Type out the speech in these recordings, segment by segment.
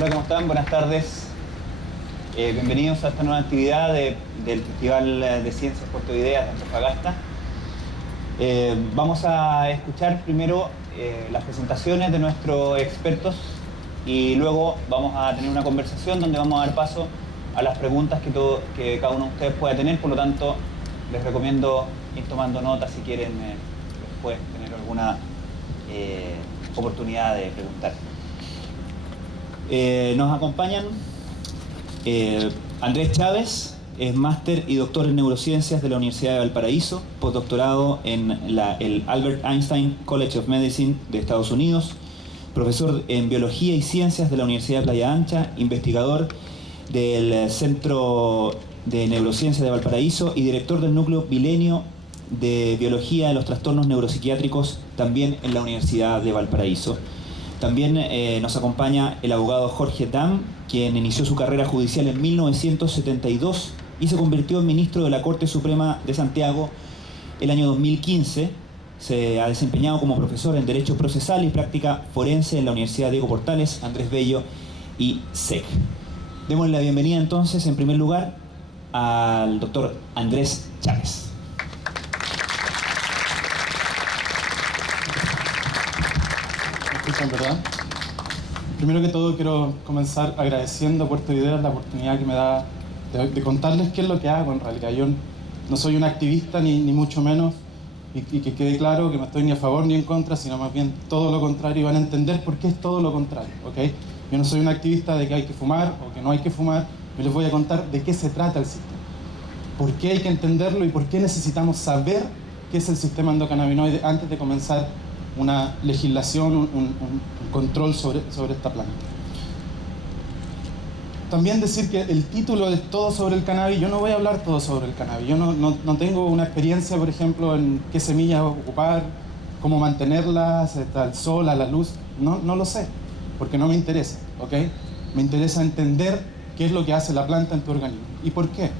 Hola, ¿cómo están? Buenas tardes. Bienvenidos a esta nueva actividad del Festival de Ciencias Puerto de Ideas de Antofagasta. Vamos a escuchar primero las presentaciones de nuestros expertos y luego vamos a tener una conversación donde vamos a dar paso a las preguntas que cada uno de ustedes pueda tener. Por lo tanto, les recomiendo ir tomando notas si quieren después tener alguna oportunidad de preguntar. Nos acompañan Andrés Chávez, es máster y doctor en neurociencias de la Universidad de Valparaíso, postdoctorado en el Albert Einstein College of Medicine de Estados Unidos, profesor en biología y ciencias de la Universidad de Playa Ancha, investigador del Centro de Neurociencias de Valparaíso y director del núcleo Bilenio de Biología de los Trastornos Neuropsiquiátricos, también en la Universidad de Valparaíso. También nos acompaña el abogado Jorge Dam, quien inició su carrera judicial en 1972 y se convirtió en ministro de la Corte Suprema de Santiago el año 2015. Se ha desempeñado como profesor en Derecho Procesal y Práctica Forense en la Universidad Diego Portales, Andrés Bello y SEC. Démosle la bienvenida entonces, en primer lugar, al doctor Andrés Chávez. ¿Verdad? Primero que todo quiero comenzar agradeciendo a Puerto de Ideas la oportunidad que me da de contarles qué es lo que hago en realidad. Yo no soy un activista ni mucho menos, y que quede claro que no estoy ni a favor ni en contra, sino más bien todo lo contrario, y van a entender por qué es todo lo contrario, ¿ok? Yo no soy un activista de que hay que fumar o que no hay que fumar. Yo les voy a contar de qué se trata el sistema, por qué hay que entenderlo y por qué necesitamos saber qué es el sistema endocannabinoide antes de comenzar una legislación, un control sobre esta planta. También decir que el título es todo sobre el cannabis. Yo no voy a hablar todo sobre el cannabis. Yo no tengo una experiencia, por ejemplo, en qué semillas ocupar, cómo mantenerlas, al sol, a la luz. No lo sé, porque no me interesa, ¿ok? Me interesa entender qué es lo que hace la planta en tu organismo y por qué.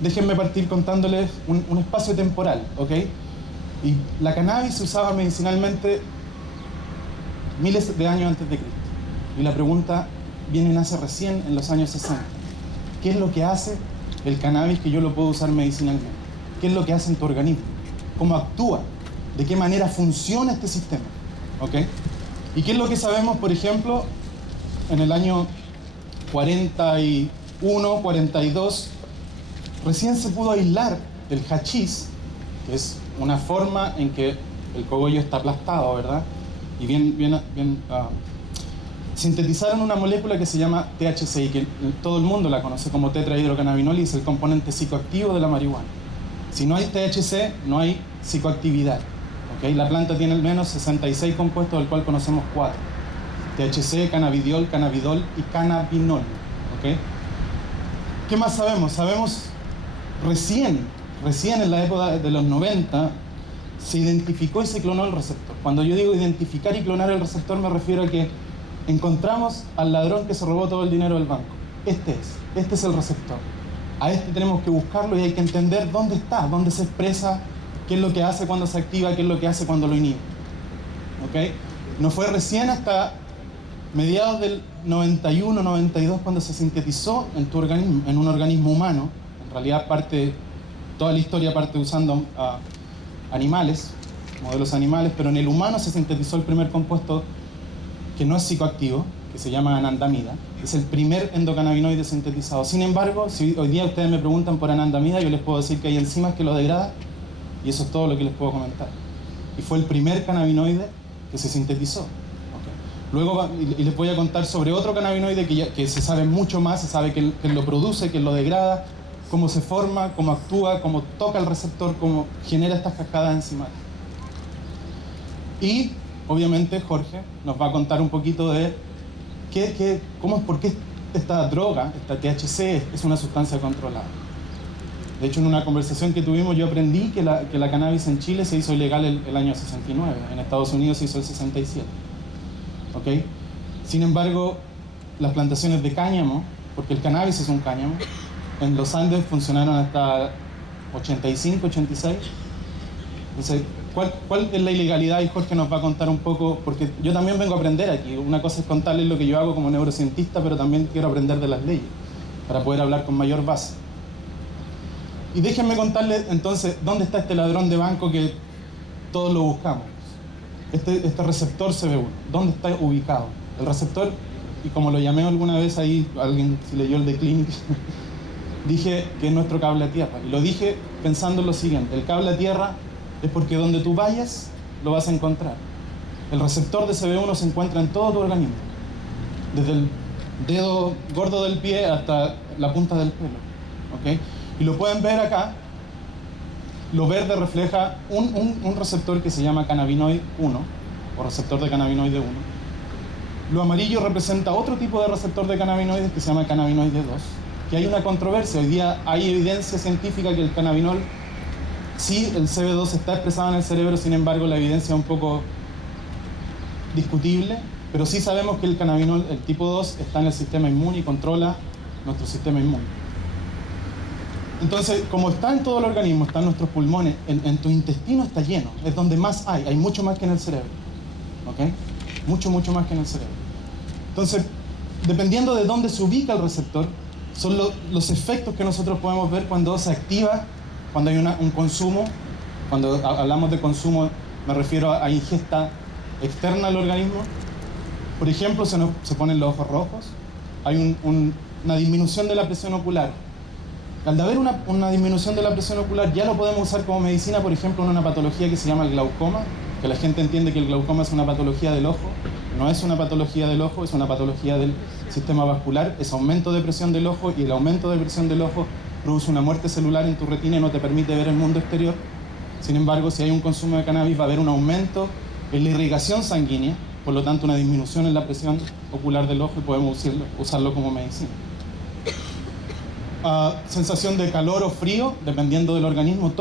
Déjenme partir contándoles un espacio temporal, ¿ok? Y la cannabis se usaba medicinalmente miles de años antes de Cristo. Y la pregunta viene y nace recién en los años 60. ¿Qué es lo que hace el cannabis que yo lo puedo usar medicinalmente? ¿Qué es lo que hace en tu organismo? ¿Cómo actúa? ¿De qué manera funciona este sistema? ¿Ok? ¿Y qué es lo que sabemos, por ejemplo, en el año 41, 42, recién se pudo aislar el hachís, que es una forma en que el cogollo está aplastado, ¿verdad? Y sintetizaron una molécula que se llama THC y que todo el mundo la conoce como tetrahidrocannabinol y es el componente psicoactivo de la marihuana. Si no hay THC, no hay psicoactividad, ¿okay? La planta tiene al menos 66 compuestos, del cual conocemos 4. THC, cannabidiol, cannabidol y cannabinol, ¿okay? ¿Qué más sabemos? Sabemos recién en la época de los 90 se identificó y se clonó el receptor. Cuando yo digo identificar y clonar el receptor me refiero a que encontramos al ladrón que se robó todo el dinero del banco. Este es el receptor. A este tenemos que buscarlo y hay que entender dónde está, dónde se expresa, qué es lo que hace cuando se activa, qué es lo que hace cuando lo inhibe. ¿Okay? No fue recién hasta mediados del 91, 92 cuando se sintetizó en tu organismo, en un organismo humano. En realidad toda la historia parte usando animales, modelos animales, pero en el humano se sintetizó el primer compuesto que no es psicoactivo, que se llama anandamida. Es el primer endocannabinoide sintetizado. Sin embargo, si hoy día ustedes me preguntan por anandamida, yo les puedo decir que hay enzimas que lo degradan y eso es todo lo que les puedo comentar. Y fue el primer cannabinoide que se sintetizó. Okay. Luego, y les voy a contar sobre otro cannabinoide que se sabe mucho más, se sabe que lo produce, que lo degrada, cómo se forma, cómo actúa, cómo toca el receptor, cómo genera estas cascadas enzimáticas. Y obviamente Jorge nos va a contar un poquito de por qué esta droga, esta THC, es una sustancia controlada. De hecho, en una conversación que tuvimos yo aprendí que la cannabis en Chile se hizo ilegal el año 69, en Estados Unidos se hizo el 67. ¿Okay? Sin embargo, las plantaciones de cáñamo, porque el cannabis es un cáñamo, en los Andes funcionaron hasta 85, 86, Entonces, ¿cuál es la ilegalidad? Y Jorge nos va a contar un poco, porque yo también vengo a aprender aquí. Una cosa es contarles lo que yo hago como neurocientista, pero también quiero aprender de las leyes, para poder hablar con mayor base. Y déjenme contarles entonces, ¿dónde está este ladrón de banco que todos lo buscamos? Este receptor CB1, ¿dónde está ubicado? El receptor, y como lo llamé alguna vez ahí, alguien si leyó el de Clinic, dije que es nuestro cable a tierra. Y lo dije pensando en lo siguiente: el cable a tierra es porque donde tú vayas, lo vas a encontrar. El receptor de CB1 se encuentra en todo tu organismo, desde el dedo gordo del pie hasta la punta del pelo. ¿Okay? Y lo pueden ver acá. Lo verde refleja un receptor que se llama cannabinoid 1, o receptor de cannabinoide 1. Lo amarillo representa otro tipo de receptor de cannabinoides que se llama cannabinoide 2. Que hay una controversia. Hoy día hay evidencia científica que el cannabinol, sí, el CB2 está expresado en el cerebro, sin embargo la evidencia es un poco discutible, pero sí sabemos que el cannabinol, el tipo 2, está en el sistema inmune y controla nuestro sistema inmune. Entonces, como está en todo el organismo, está en nuestros pulmones, en tu intestino está lleno, es donde más hay mucho más que en el cerebro. ¿Ok? Mucho más que en el cerebro. Entonces, dependiendo de dónde se ubica el receptor, son los efectos que nosotros podemos ver cuando se activa, cuando hay un consumo. Cuando hablamos de consumo, me refiero a ingesta externa al organismo. Por ejemplo, se ponen los ojos rojos, hay una disminución de la presión ocular. Al haber una disminución de la presión ocular, ya lo podemos usar como medicina, por ejemplo, en una patología que se llama el glaucoma, que la gente entiende que el glaucoma es una patología del ojo. No es una patología del ojo, es una patología del sistema vascular. Es aumento de presión del ojo, y el aumento de presión del ojo produce una muerte celular en tu retina y no te permite ver el mundo exterior. Sin embargo, si hay un consumo de cannabis, va a haber un aumento en la irrigación sanguínea, por lo tanto una disminución en la presión ocular del ojo, y podemos usarlo como medicina. Sensación de calor o frío, dependiendo del organismo.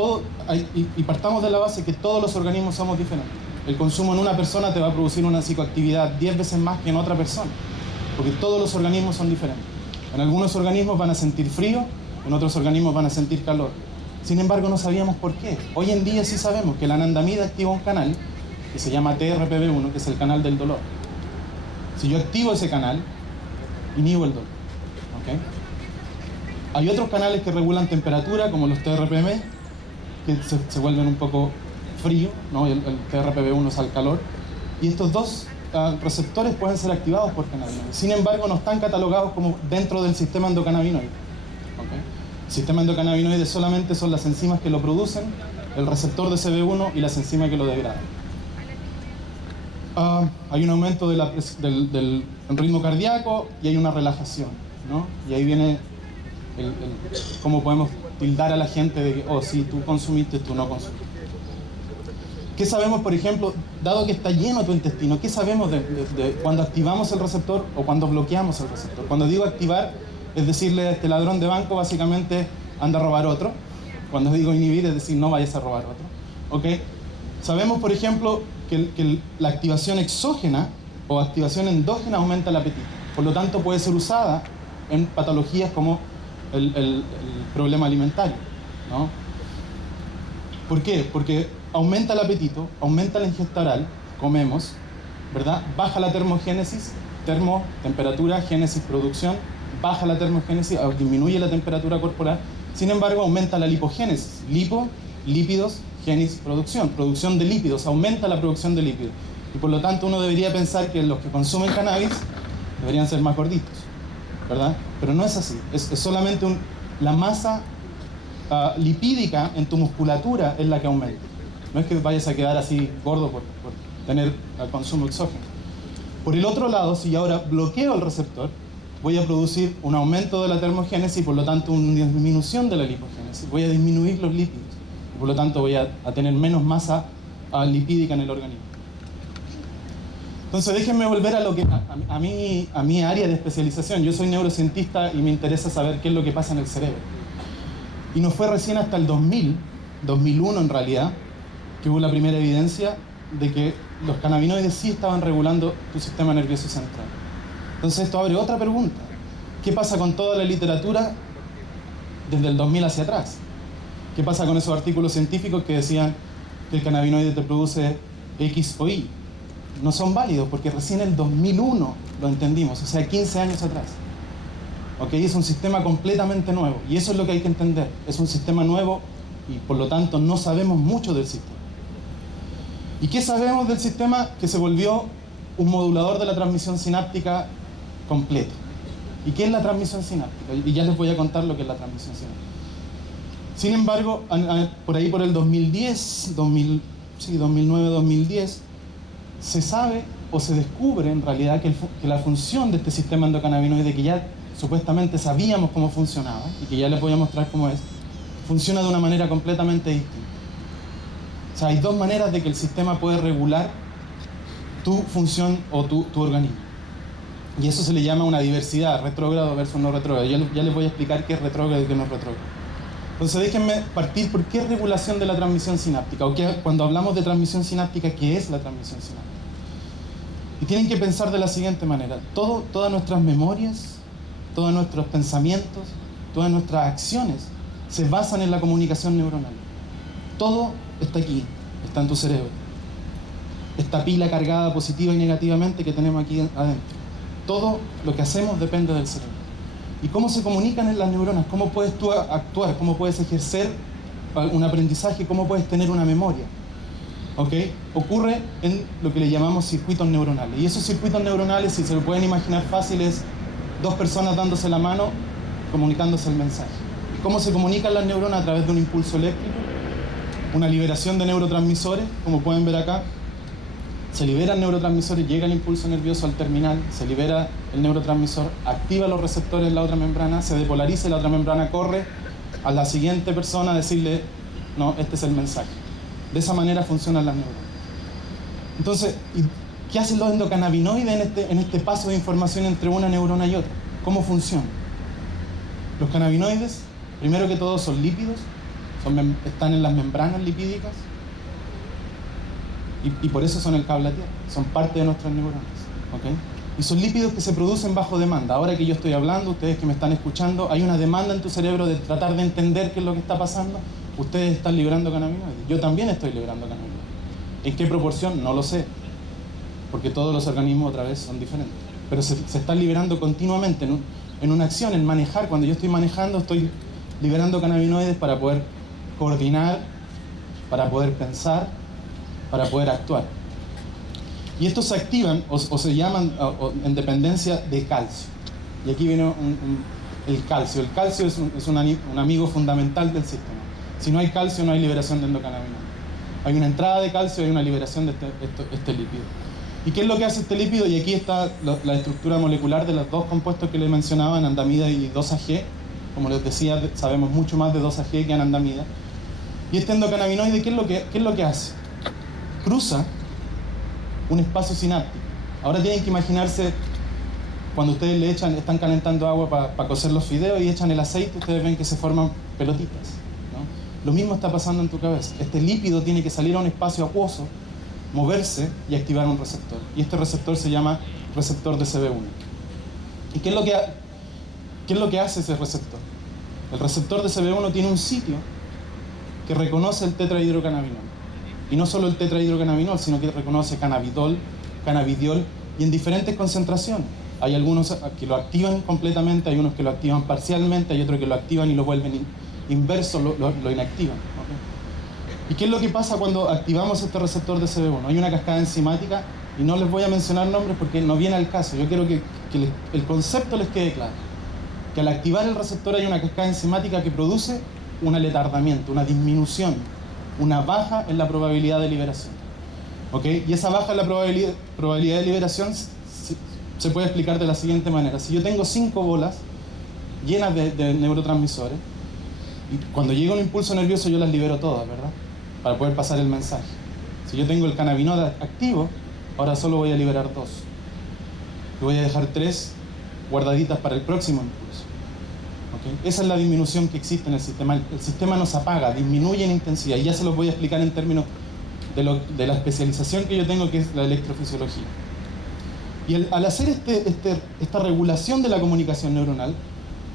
Y partamos de la base que todos los organismos somos diferentes. El consumo en una persona te va a producir una psicoactividad 10 veces más que en otra persona, porque todos los organismos son diferentes. En algunos organismos van a sentir frío, en otros organismos van a sentir calor. Sin embargo, no sabíamos por qué. Hoy en día sí sabemos que la anandamida activa un canal que se llama TRPV1, que es el canal del dolor. Si yo activo ese canal, inhibo el dolor. ¿Okay? Hay otros canales que regulan temperatura, como los TRPM, que se vuelven un poco frío, ¿no? El TRPV1 es al calor. Y estos dos receptores pueden ser activados por cannabinoides. Sin embargo, no están catalogados como dentro del sistema endocannabinoide. ¿Okay? El sistema endocannabinoide solamente son las enzimas que lo producen, el receptor de CB1 y las enzimas que lo degradan. Hay un aumento del ritmo cardíaco y hay una relajación, ¿no? Y ahí viene cómo podemos tildar a la gente de que, oh, sí, tú consumiste, tú no consumiste. ¿Qué sabemos, por ejemplo, dado que está lleno tu intestino, qué sabemos de cuando activamos el receptor o cuando bloqueamos el receptor? Cuando digo activar, es decirle a este ladrón de banco, básicamente, anda a robar otro. Cuando digo inhibir, es decir, no vayas a robar otro. ¿Okay? Sabemos, por ejemplo, que la activación exógena o activación endógena aumenta el apetito. Por lo tanto, puede ser usada en patologías como el problema alimentario, ¿no? ¿Por qué? Porque aumenta el apetito, aumenta la ingesta oral, comemos, ¿verdad? Baja la termogénesis, temperatura, génesis, producción, baja la termogénesis, disminuye la temperatura corporal. Sin embargo, aumenta la lipogénesis, lípidos, génesis, producción de lípidos, aumenta la producción de lípidos. Y por lo tanto uno debería pensar que los que consumen cannabis deberían ser más gorditos, ¿verdad? Pero no es así, es solamente la masa lipídica en tu musculatura es la que aumenta. No es que vayas a quedar así gordo por tener el consumo exógeno. Por el otro lado, si ahora bloqueo el receptor, voy a producir un aumento de la termogénesis y por lo tanto una disminución de la lipogénesis. Voy a disminuir los lípidos y por lo tanto voy a tener menos masa lipídica en el organismo. Entonces déjenme volver a lo que a mi área de especialización. Yo soy neurocientista y me interesa saber qué es lo que pasa en el cerebro. Y no fue recién hasta el 2001 en realidad, que hubo la primera evidencia de que los cannabinoides sí estaban regulando tu sistema nervioso central. Entonces esto abre otra pregunta. ¿Qué pasa con toda la literatura desde el 2000 hacia atrás? ¿Qué pasa con esos artículos científicos que decían que el cannabinoide te produce X o Y. No son válidos porque recién en el 2001 lo entendimos, o sea, 15 años atrás. ¿Ok? Es un sistema completamente nuevo y eso es lo que hay que entender. Es un sistema nuevo y por lo tanto no sabemos mucho del sistema. ¿Y qué sabemos del sistema? Que se volvió un modulador de la transmisión sináptica completo. ¿Y qué es la transmisión sináptica? Y ya les voy a contar lo que es la transmisión sináptica. Sin embargo, por ahí por el 2009-2010, se sabe o se descubre en realidad que la función de este sistema endocannabinoide, que ya supuestamente sabíamos cómo funcionaba y que ya les voy a mostrar cómo es, funciona de una manera completamente distinta. O sea, hay dos maneras de que el sistema puede regular tu función o tu organismo. Y eso se le llama una diversidad, retrógrado versus no retrógrado. Ya les voy a explicar qué es retrógrado y qué no es retrógrado. Entonces déjenme partir por qué es regulación de la transmisión sináptica, o cuando hablamos de transmisión sináptica, ¿qué es la transmisión sináptica? Y tienen que pensar de la siguiente manera: todas nuestras memorias, todos nuestros pensamientos, todas nuestras acciones se basan en la comunicación neuronal. Todo está aquí, está en tu cerebro. Esta pila cargada positiva y negativamente que tenemos aquí adentro. Todo lo que hacemos depende del cerebro. ¿Y cómo se comunican en las neuronas? ¿Cómo puedes tú actuar? ¿Cómo puedes ejercer un aprendizaje? ¿Cómo puedes tener una memoria? ¿Ok? Ocurre en lo que le llamamos circuitos neuronales. Y esos circuitos neuronales, si se lo pueden imaginar fácil, es dos personas dándose la mano, comunicándose el mensaje. ¿Y cómo se comunican las neuronas? A través de un impulso eléctrico, una liberación de neurotransmisores, como pueden ver acá. Se liberan neurotransmisores, llega el impulso nervioso al terminal, se libera el neurotransmisor, activa los receptores en la otra membrana, se depolariza y la otra membrana corre a la siguiente persona a decirle: no, este es el mensaje. De esa manera funcionan las neuronas. Entonces, ¿qué hacen los endocannabinoides en este paso de información entre una neurona y otra? ¿Cómo funcionan? Los cannabinoides, primero que todo, son lípidos, están en las membranas lipídicas. Y por eso son el cable a tierra, son parte de nuestras neuronas, ¿okay? Y son lípidos que se producen bajo demanda. Ahora que yo estoy hablando, ustedes que me están escuchando, hay una demanda en tu cerebro de tratar de entender qué es lo que está pasando. Ustedes están liberando cannabinoides, yo también estoy liberando cannabinoides. ¿En qué proporción? No lo sé, porque todos los organismos otra vez son diferentes. Pero se están liberando continuamente en una acción, en manejar. Cuando yo estoy manejando, estoy liberando cannabinoides para poder coordinar, para poder pensar, para poder actuar. Y estos se activan o se llaman en dependencia de calcio. Y aquí viene el calcio. El calcio es un amigo fundamental del sistema. Si no hay calcio, no hay liberación de endocannabinoides. Hay una entrada de calcio y hay una liberación de este lípido. ¿Y qué es lo que hace este lípido? Y aquí está la estructura molecular de los dos compuestos que les mencionaba, anandamida y 2-AG. Como les decía, sabemos mucho más de 2-AG que anandamida. Y este endocannabinoide, ¿qué es lo que hace? Cruza un espacio sináptico. Ahora tienen que imaginarse cuando ustedes están calentando agua para cocer los fideos y echan el aceite, ustedes ven que se forman pelotitas, ¿no? Lo mismo está pasando en tu cabeza. Este lípido tiene que salir a un espacio acuoso, moverse y activar un receptor. Y este receptor se llama receptor de CB1. ¿Y qué es lo que hace ese receptor? El receptor de CB1 tiene un sitio que reconoce el tetrahidrocannabinol. Y no solo el tetrahidrocannabinol, sino que reconoce cannabidol, cannabidiol y en diferentes concentraciones. Hay algunos que lo activan completamente, hay unos que lo activan parcialmente, hay otros que lo activan y lo vuelven inverso, lo inactivan. ¿Okay? ¿Y qué es lo que pasa cuando activamos este receptor de CB1? Hay una cascada enzimática y no les voy a mencionar nombres porque no viene al caso. Yo quiero que el concepto les quede claro. Que al activar el receptor hay una cascada enzimática que produce un aletardamiento, una disminución, una baja en la probabilidad de liberación. ¿Okay? Y esa baja en la probabilidad de liberación se puede explicar de la siguiente manera. Si yo tengo 5 bolas llenas de neurotransmisores, y cuando llega un impulso nervioso yo las libero todas, ¿verdad? Para poder pasar el mensaje. Si yo tengo el cannabinol activo, ahora solo voy a liberar 2. Y voy a dejar 3 guardaditas para el próximo impulso. ¿Okay? Esa es la disminución que existe en el sistema. El sistema no se apaga, disminuye en intensidad. Y ya se los voy a explicar en términos de la especialización que yo tengo, que es la electrofisiología. Y al hacer esta regulación de la comunicación neuronal,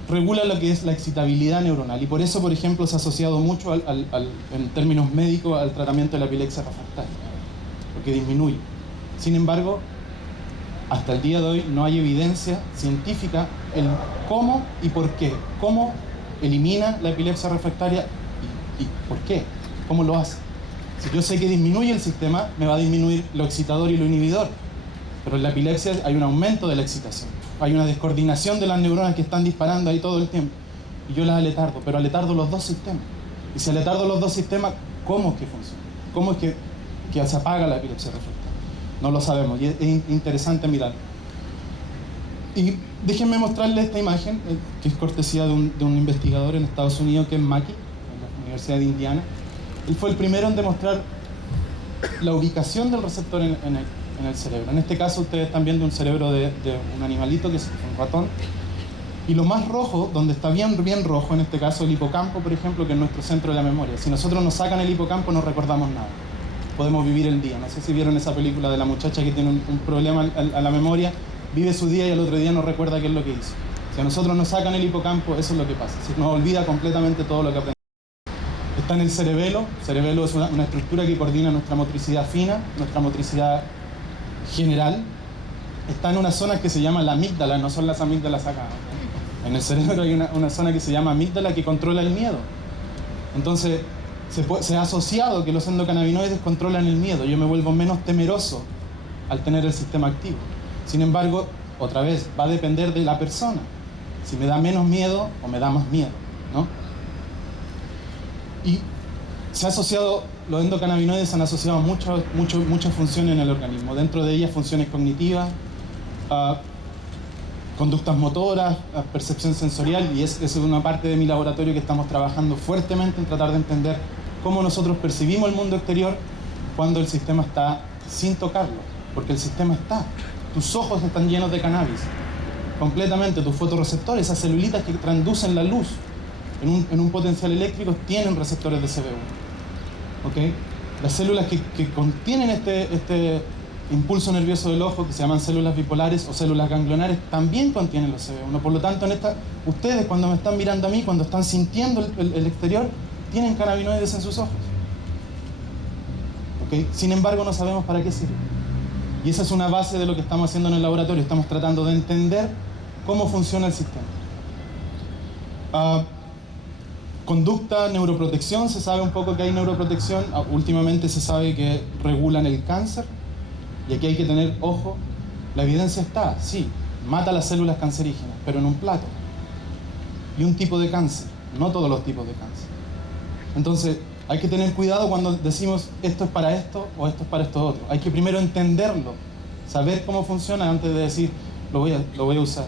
regula lo que es la excitabilidad neuronal y por eso, por ejemplo, se ha asociado mucho en términos médicos al tratamiento de la epilepsia refractaria, porque disminuye. Sin embargo, hasta el día de hoy no hay evidencia científica en cómo y por qué, cómo elimina la epilepsia refractaria y por qué, cómo lo hace. Si yo sé que disminuye el sistema, me va a disminuir lo excitador y lo inhibidor, pero en la epilepsia hay un aumento de la excitación. Hay una descoordinación de las neuronas que están disparando ahí todo el tiempo. Y yo las aletargo, pero aletargo los dos sistemas. Y si aletargo los dos sistemas, ¿cómo es que funciona? ¿Cómo es que se apaga la epilepsia refractaria? No lo sabemos y es interesante mirar. Y déjenme mostrarles esta imagen, que es cortesía de un investigador en Estados Unidos, que es Mackey, en la Universidad de Indiana. Él fue el primero en demostrar la ubicación del receptor en el cerebro. En este caso ustedes están viendo un cerebro de un animalito, que es un ratón, y lo más rojo, donde está bien rojo, en este caso el hipocampo, por ejemplo, que es nuestro centro de la memoria. Si nosotros nos sacan el hipocampo no recordamos nada, podemos vivir el día. No sé si vieron esa película de la muchacha que tiene un problema a la memoria, vive su día y al otro día no recuerda qué es lo que hizo. Si a nosotros nos sacan el hipocampo, eso es lo que pasa, se nos olvida completamente todo lo que aprendemos. Está en el cerebelo. El cerebelo es una estructura que coordina nuestra motricidad fina, nuestra motricidad general. Está en una zona que se llama la amígdala, no son las amígdalas acá. En el cerebro hay una zona que se llama amígdala que controla el miedo. Entonces, se ha asociado que los endocannabinoides controlan el miedo. Yo me vuelvo menos temeroso al tener el sistema activo. Sin embargo, otra vez, va a depender de la persona. Si me da menos miedo o me da más miedo, ¿no? Y se ha asociado, los endocannabinoides han asociado muchas funciones en el organismo. Dentro de ellas funciones cognitivas, conductas motoras, percepción sensorial, y esa es una parte de mi laboratorio que estamos trabajando fuertemente en tratar de entender cómo nosotros percibimos el mundo exterior cuando el sistema está sin tocarlo, porque el sistema está. Tus ojos están llenos de cannabis, completamente. Tus fotorreceptores, esas celulitas que transducen la luz en un potencial eléctrico, tienen receptores de CB1. ¿Okay? Las células que contienen este impulso nervioso del ojo, que se llaman células bipolares o células ganglionares, también contienen los CB1. Por lo tanto, ustedes cuando me están mirando a mí, cuando están sintiendo el exterior, tienen cannabinoides en sus ojos. ¿Okay? Sin embargo, no sabemos para qué sirve. Y esa es una base de lo que estamos haciendo en el laboratorio. Estamos tratando de entender cómo funciona el sistema. Conducta, neuroprotección, se sabe un poco que hay neuroprotección. Últimamente se sabe que regulan el cáncer. Y aquí hay que tener ojo. La evidencia está, sí, mata las células cancerígenas, pero en un plato. Y un tipo de cáncer, no todos los tipos de cáncer. Entonces, hay que tener cuidado cuando decimos esto es para esto o esto es para esto otro. Hay que primero entenderlo, saber cómo funciona antes de decir lo voy a usar.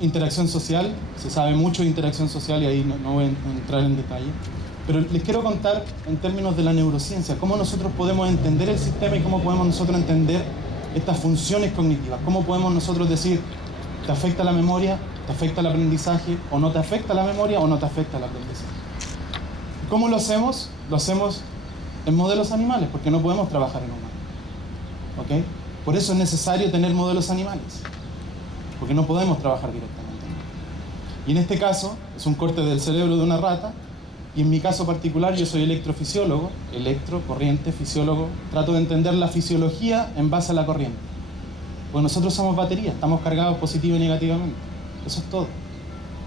Interacción social, se sabe mucho de interacción social y ahí no voy a entrar en detalle. Pero les quiero contar en términos de la neurociencia, cómo nosotros podemos entender el sistema y cómo podemos nosotros entender estas funciones cognitivas. Cómo podemos nosotros decir, ¿te afecta la memoria? ¿Te afecta el aprendizaje? ¿O no te afecta la memoria o no te afecta el aprendizaje? ¿Cómo lo hacemos? Lo hacemos en modelos animales, porque no podemos trabajar en humanos. ¿Okay? Por eso es necesario tener modelos animales, porque no podemos trabajar directamente. Y en este caso, es un corte del cerebro de una rata, y en mi caso particular yo soy electrofisiólogo, corriente, fisiólogo, trato de entender la fisiología en base a la corriente. Porque nosotros somos baterías, estamos cargados positiva y negativamente. Eso es todo.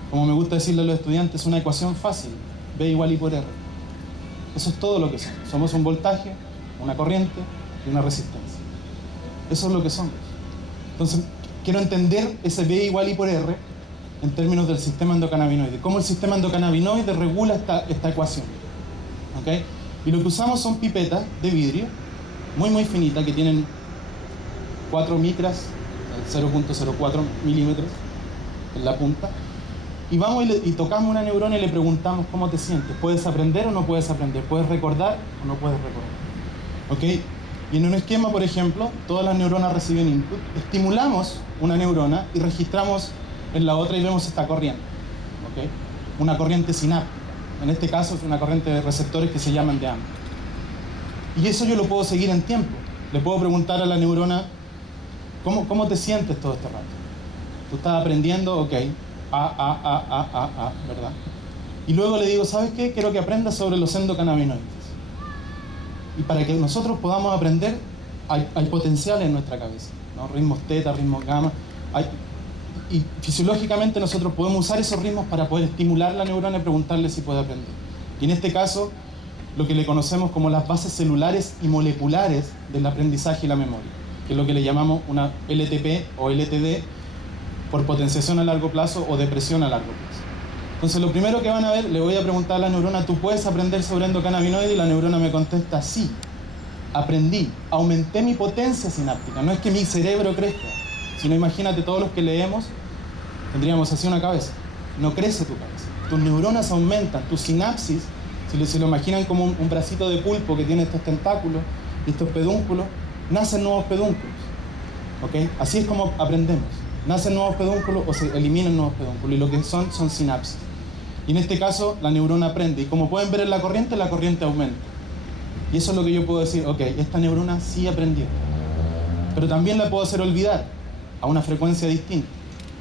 Como me gusta decirle a los estudiantes, es una ecuación fácil. B igual I por R. Eso es todo lo que somos. Somos un voltaje, una corriente y una resistencia. Eso es lo que somos. Entonces, quiero entender ese B igual I por R en términos del sistema endocannabinoide. Cómo el sistema endocannabinoide regula esta ecuación. ¿Okay? Y lo que usamos son pipetas de vidrio, muy finitas, que tienen 4 micras, 0.04 milímetros en la punta. Y vamos y tocamos una neurona y le preguntamos cómo te sientes. ¿Puedes aprender o no puedes aprender? ¿Puedes recordar o no puedes recordar? ¿Okay? Y en un esquema, por ejemplo, todas las neuronas reciben input. Estimulamos una neurona y registramos en la otra y vemos esta corriente. ¿Okay? Una corriente sináptica. En este caso es una corriente de receptores que se llaman de AMP. Y eso yo lo puedo seguir en tiempo. Le puedo preguntar a la neurona, ¿cómo te sientes todo este rato? ¿Tú estás aprendiendo? Ok. ¿verdad? Y luego le digo, ¿sabes qué? Quiero que aprendas sobre los endocannabinoides. Y para que nosotros podamos aprender, hay potencial en nuestra cabeza, ¿no? Ritmos teta, ritmos gamma. Y fisiológicamente nosotros podemos usar esos ritmos para poder estimular la neurona y preguntarle si puede aprender. Y en este caso, lo que le conocemos como las bases celulares y moleculares del aprendizaje y la memoria, que es lo que le llamamos una LTP o LTD, por potenciación a largo plazo o depresión a largo plazo. Entonces lo primero que van a ver, le voy a preguntar a la neurona, ¿tú puedes aprender sobre endocannabinoides? Y la neurona me contesta, sí, aprendí, aumenté mi potencia sináptica. No es que mi cerebro crezca, sino imagínate todos los que leemos, tendríamos así una cabeza. No crece tu cabeza. Tus neuronas aumentan, tus sinapsis, si se lo imaginan como un bracito de pulpo que tiene estos tentáculos y estos pedúnculos, nacen nuevos pedúnculos. ¿Okay? Así es como aprendemos. Nacen nuevos pedúnculos o se eliminan nuevos pedúnculos, y lo que son sinapsis. Y en este caso, la neurona aprende. Y como pueden ver en la corriente aumenta. Y eso es lo que yo puedo decir, ok, esta neurona sí aprendió. Pero también la puedo hacer olvidar a una frecuencia distinta.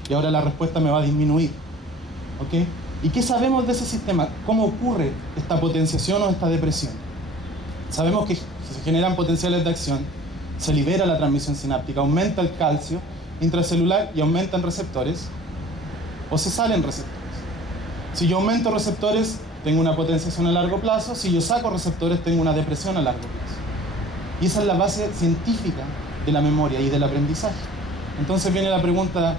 Y ahora la respuesta me va a disminuir. ¿Ok? ¿Y qué sabemos de ese sistema? ¿Cómo ocurre esta potenciación o esta depresión? Sabemos que se generan potenciales de acción, se libera la transmisión sináptica, aumenta el calcio intracelular y aumentan receptores, o se salen receptores. Si yo aumento receptores, tengo una potenciación a largo plazo. Si yo saco receptores, tengo una depresión a largo plazo. Y esa es la base científica de la memoria y del aprendizaje. Entonces viene la pregunta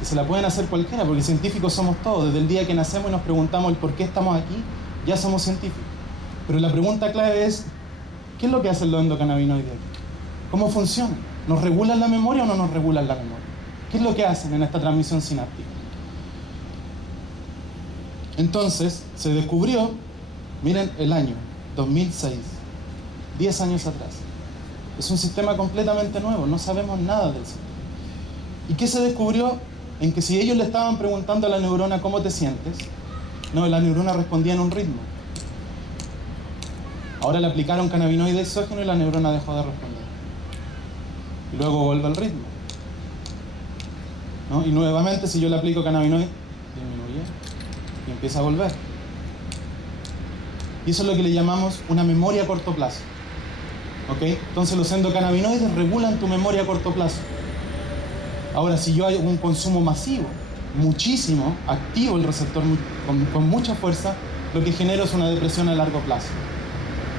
que se la pueden hacer cualquiera, porque científicos somos todos. Desde el día que nacemos y nos preguntamos el por qué estamos aquí, ya somos científicos. Pero la pregunta clave es, ¿qué es lo que hacen los endocannabinoides aquí? ¿Cómo funcionan? ¿Nos regulan la memoria o no nos regulan la memoria? ¿Qué es lo que hacen en esta transmisión sináptica? Entonces, se descubrió, miren el año, 2006, 10 años atrás. Es un sistema completamente nuevo, no sabemos nada del sistema. ¿Y qué se descubrió? En que si ellos le estaban preguntando a la neurona ¿cómo te sientes? No, la neurona respondía en un ritmo. Ahora le aplicaron cannabinoide exógeno y la neurona dejó de responder. Y luego vuelve al ritmo, ¿no? Y nuevamente si yo le aplico cannabinoide, disminuye y empieza a volver. Y eso es lo que le llamamos una memoria a corto plazo. ¿Ok? Entonces los endocannabinoides regulan tu memoria a corto plazo. Ahora, si yo hago un consumo masivo, muchísimo, activo el receptor con mucha fuerza, lo que genera es una depresión a largo plazo.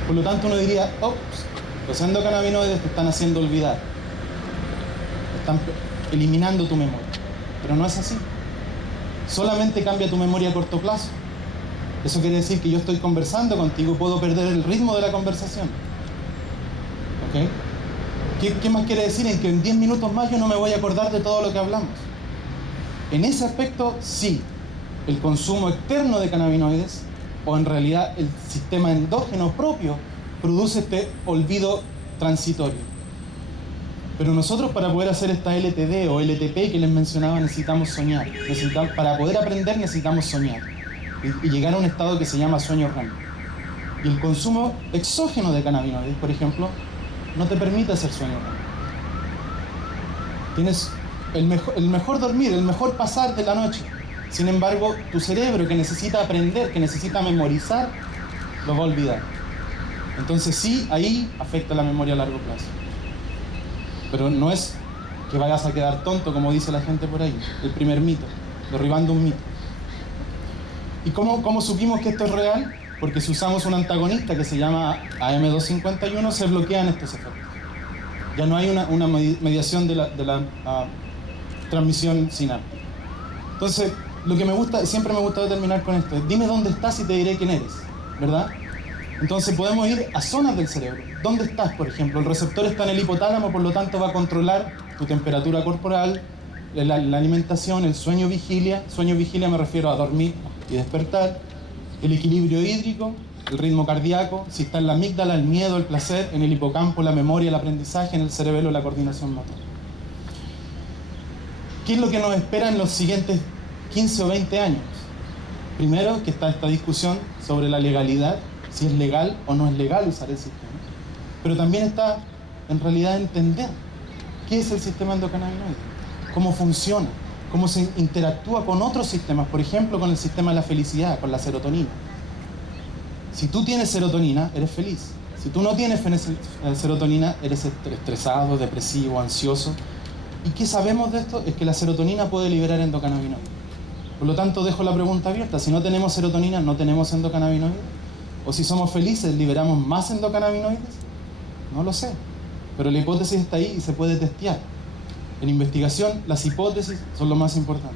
Por lo tanto, uno diría, ops, los endocannabinoides te están haciendo olvidar. Están eliminando tu memoria. Pero no es así. Solamente cambia tu memoria a corto plazo. Eso quiere decir que yo estoy conversando contigo y puedo perder el ritmo de la conversación. ¿Ok? ¿Qué más quiere decir? En que en 10 minutos más yo no me voy a acordar de todo lo que hablamos. En ese aspecto, sí, el consumo externo de cannabinoides, o en realidad el sistema endógeno propio, produce este olvido transitorio. Pero nosotros, para poder hacer esta LTD o LTP que les mencionaba, necesitamos soñar. Para poder aprender necesitamos soñar y llegar a un estado que se llama sueño REM. Y el consumo exógeno de cannabinoides, por ejemplo, no te permite hacer sueño REM. Tienes el mejor dormir, el mejor pasar de la noche. Sin embargo, tu cerebro, que necesita aprender, que necesita memorizar, lo va a olvidar. Entonces sí, ahí afecta la memoria a largo plazo. Pero no es que vayas a quedar tonto, como dice la gente por ahí. El primer mito, derribando un mito. ¿Y cómo supimos que esto es real? Porque si usamos un antagonista que se llama AM251, se bloquean estos efectos. Ya no hay una mediación de la transmisión sináptica. Entonces, lo que siempre me gusta terminar con esto es, dime dónde estás y te diré quién eres, ¿verdad? Entonces podemos ir a zonas del cerebro. ¿Dónde estás, por ejemplo? El receptor está en el hipotálamo, por lo tanto va a controlar tu temperatura corporal, la alimentación, el sueño-vigilia. Sueño-vigilia me refiero a dormir y despertar. El equilibrio hídrico, el ritmo cardíaco, si está en la amígdala, el miedo, el placer, en el hipocampo, la memoria, el aprendizaje, en el cerebelo, la coordinación motora. ¿Qué es lo que nos espera en los siguientes 15 o 20 años? Primero, que está esta discusión sobre la legalidad, si es legal o no es legal usar el sistema. Pero también está, en realidad, entender qué es el sistema endocannabinoide, cómo funciona, cómo se interactúa con otros sistemas, por ejemplo, con el sistema de la felicidad, con la serotonina. Si tú tienes serotonina, eres feliz. Si tú no tienes serotonina, eres estresado, depresivo, ansioso. ¿Y qué sabemos de esto? Es que la serotonina puede liberar endocannabinoides. Por lo tanto, dejo la pregunta abierta. Si no tenemos serotonina, ¿no tenemos endocannabinoides? ¿O si somos felices, liberamos más endocannabinoides? No lo sé. Pero la hipótesis está ahí y se puede testear. En investigación, las hipótesis son lo más importante.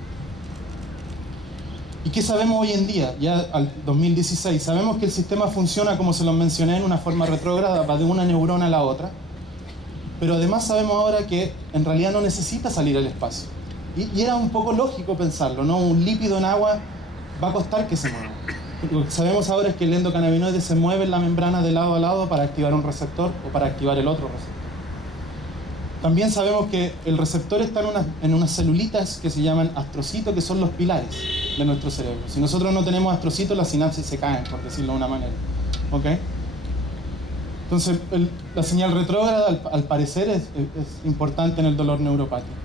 ¿Y qué sabemos hoy en día? Ya al 2016, sabemos que el sistema funciona, como se los mencioné, en una forma retrógrada, va de una neurona a la otra. Pero además sabemos ahora que en realidad no necesita salir al espacio. Y era un poco lógico pensarlo, ¿no? Un lípido en agua va a costar que se mueva. Lo que sabemos ahora es que el endocannabinoide se mueve en la membrana de lado a lado para activar un receptor o para activar el otro receptor. También sabemos que el receptor está en unas celulitas que se llaman astrocitos, que son los pilares de nuestro cerebro. Si nosotros no tenemos astrocitos, las sinapsis se caen, por decirlo de una manera. ¿Ok? Entonces, la señal retrógrada, al parecer, es importante en el dolor neuropático.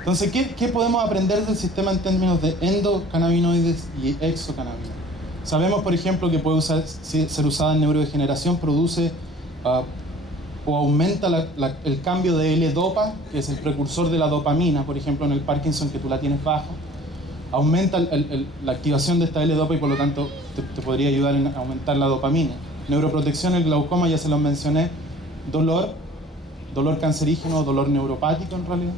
Entonces, ¿qué podemos aprender del sistema en términos de endocannabinoides y exocannabinoides? Sabemos, por ejemplo, que puede ser usada en neurodegeneración, produce o aumenta el cambio de L-dopa, que es el precursor de la dopamina, por ejemplo, en el Parkinson, que tú la tienes baja. Aumenta la activación de esta L-dopa y por lo tanto te podría ayudar en aumentar la dopamina. Neuroprotección, el glaucoma, ya se lo mencioné. Dolor cancerígeno, dolor neuropático en realidad.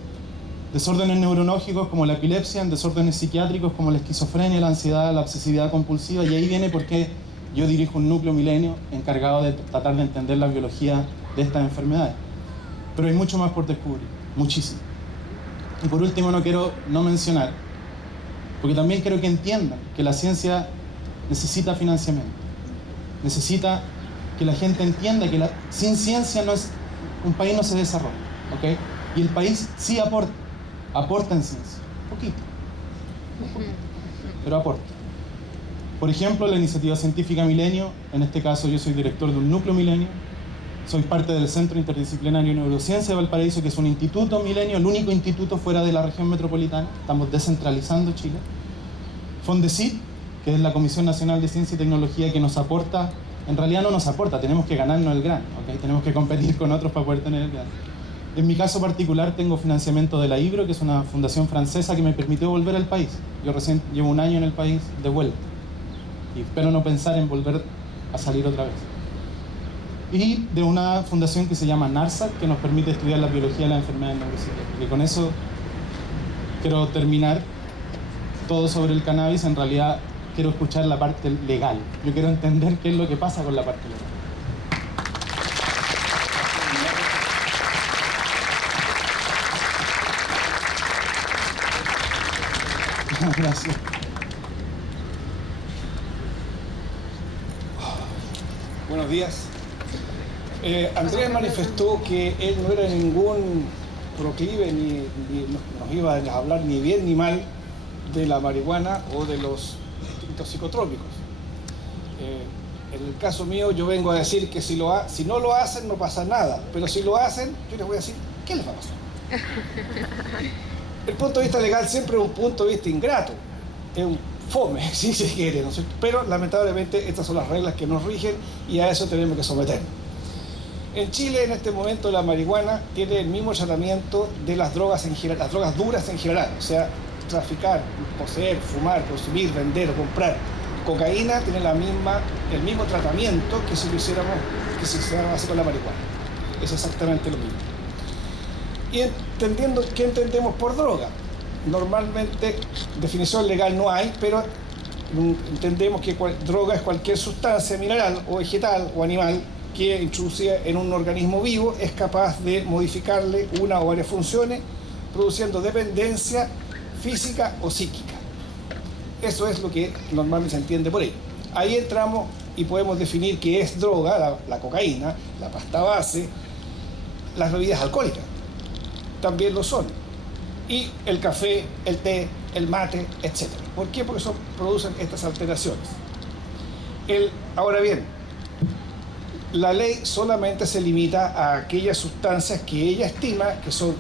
Desórdenes neurológicos como la epilepsia, desórdenes psiquiátricos como la esquizofrenia, la ansiedad, la obsesividad compulsiva. Y ahí viene porque yo dirijo un núcleo milenio encargado de tratar de entender la biología de estas enfermedades. Pero hay mucho más por descubrir, muchísimo. Y por último, no quiero no mencionar, porque también quiero que entiendan que la ciencia necesita financiamiento. Necesita que la gente entienda que sin ciencia un país no se desarrolla, ¿ok? Y el país sí aporta en ciencia, poquito, pero aporta. Por ejemplo, la iniciativa científica Milenio, en este caso yo soy director de un núcleo Milenio, soy parte del Centro Interdisciplinario de Neurociencia de Valparaíso, que es un instituto Milenio, el único instituto fuera de la región metropolitana, estamos descentralizando Chile. Fondesit, que es la Comisión Nacional de Ciencia y Tecnología, que nos aporta, en realidad no nos aporta, tenemos que ganarnos el grant, ¿okay? Tenemos que competir con otros para poder tener el grant. En mi caso particular tengo financiamiento de la IBRO, que es una fundación francesa que me permitió volver al país. Yo recién llevo un año en el país de vuelta y espero no pensar en volver a salir otra vez. Y de una fundación que se llama NARSAC, que nos permite estudiar la biología de la enfermedad neuropsiquiátrica. Y con eso quiero terminar todo sobre el cannabis. En realidad quiero escuchar la parte legal. Yo quiero entender qué es lo que pasa con la parte legal. Gracias. Buenos días. Andrés manifestó que él no era ningún proclive ni nos iba a hablar ni bien ni mal de la marihuana o de los distintos psicotrópicos. En el caso mío yo vengo a decir que si no lo hacen no pasa nada, pero si lo hacen yo les voy a decir ¿qué les va a pasar? El punto de vista legal siempre es un punto de vista ingrato, es un fome, si se quiere, ¿no es cierto? Pero lamentablemente estas son las reglas que nos rigen y a eso tenemos que someternos. En Chile en este momento la marihuana tiene el mismo tratamiento de las drogas en general, las drogas duras en general, o sea, traficar, poseer, fumar, consumir, vender o comprar cocaína tiene el mismo tratamiento que si lo hiciéramos así con la marihuana. Es exactamente lo mismo. Y entendiendo qué entendemos por droga. Normalmente definición legal no hay, pero entendemos que droga es cualquier sustancia mineral o vegetal o animal que introducida en un organismo vivo es capaz de modificarle una o varias funciones, produciendo dependencia física o psíquica. Eso es lo que normalmente se entiende por ahí. Ahí entramos y podemos definir qué es droga, la cocaína, la pasta base, las bebidas alcohólicas. También lo son. Y el café, el té, el mate, etc. ¿Por qué? Porque producen estas alteraciones. Ahora bien, la ley solamente se limita a aquellas sustancias que ella estima que son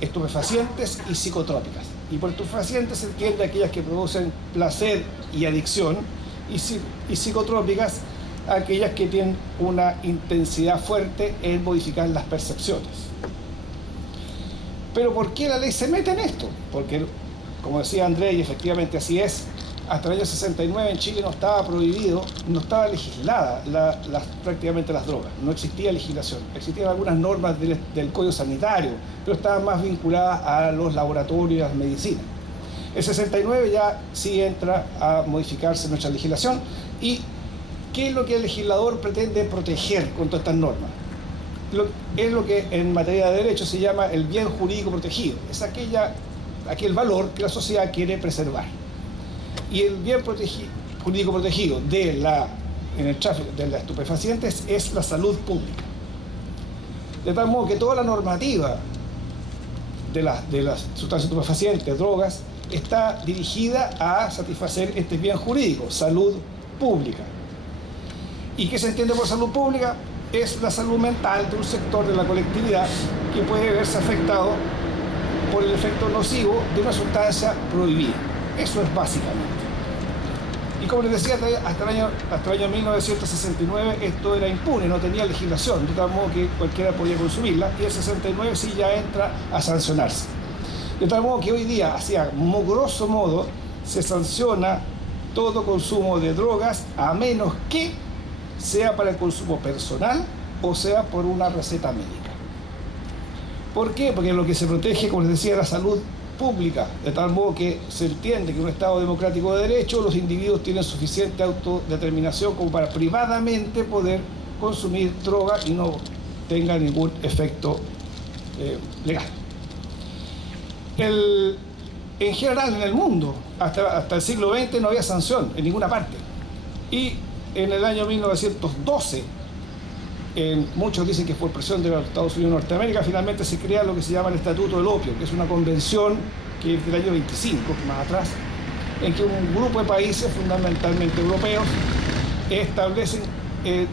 estupefacientes y psicotrópicas. Y por estupefacientes se entiende aquellas que producen placer y adicción, y psicotrópicas aquellas que tienen una intensidad fuerte en modificar las percepciones. Pero ¿por qué la ley se mete en esto? Porque, como decía Andrés, y efectivamente así es, hasta el año 69 en Chile no estaba prohibido, no estaba legislada prácticamente las drogas, no existía legislación. Existían algunas normas del Código Sanitario, pero estaban más vinculadas a los laboratorios y a las medicinas. El 69 ya sí entra a modificarse nuestra legislación. ¿Y qué es lo que el legislador pretende proteger con todas estas normas? Es lo que en materia de derecho se llama el bien jurídico protegido. Es aquel valor que la sociedad quiere preservar. Y el bien jurídico protegido en el tráfico de las estupefacientes es la salud pública. De tal modo que toda la normativa de las sustancias estupefacientes, drogas, está dirigida a satisfacer este bien jurídico, salud pública. ¿Y qué se entiende por salud pública? Es la salud mental de un sector de la colectividad que puede verse afectado por el efecto nocivo de una sustancia prohibida. Eso es básicamente. Y como les decía, hasta el año 1969 esto era impune, no tenía legislación, de tal modo que cualquiera podía consumirla, y el 69 sí ya entra a sancionarse. De tal modo que hoy día, grosso modo, se sanciona todo consumo de drogas, a menos que sea para el consumo personal o sea por una receta médica. ¿Por qué? Porque lo que se protege, como les decía, es la salud pública, de tal modo que se entiende que en un Estado democrático de derecho los individuos tienen suficiente autodeterminación como para privadamente poder consumir droga y no tenga ningún efecto legal. En general en el mundo, hasta el siglo XX no había sanción en ninguna parte. Y en el año 1912, muchos dicen que por presión de los Estados Unidos de Norteamérica, finalmente se crea lo que se llama el Estatuto del Opio, que es una convención que es del año 25, más atrás, en que un grupo de países, fundamentalmente europeos, establecen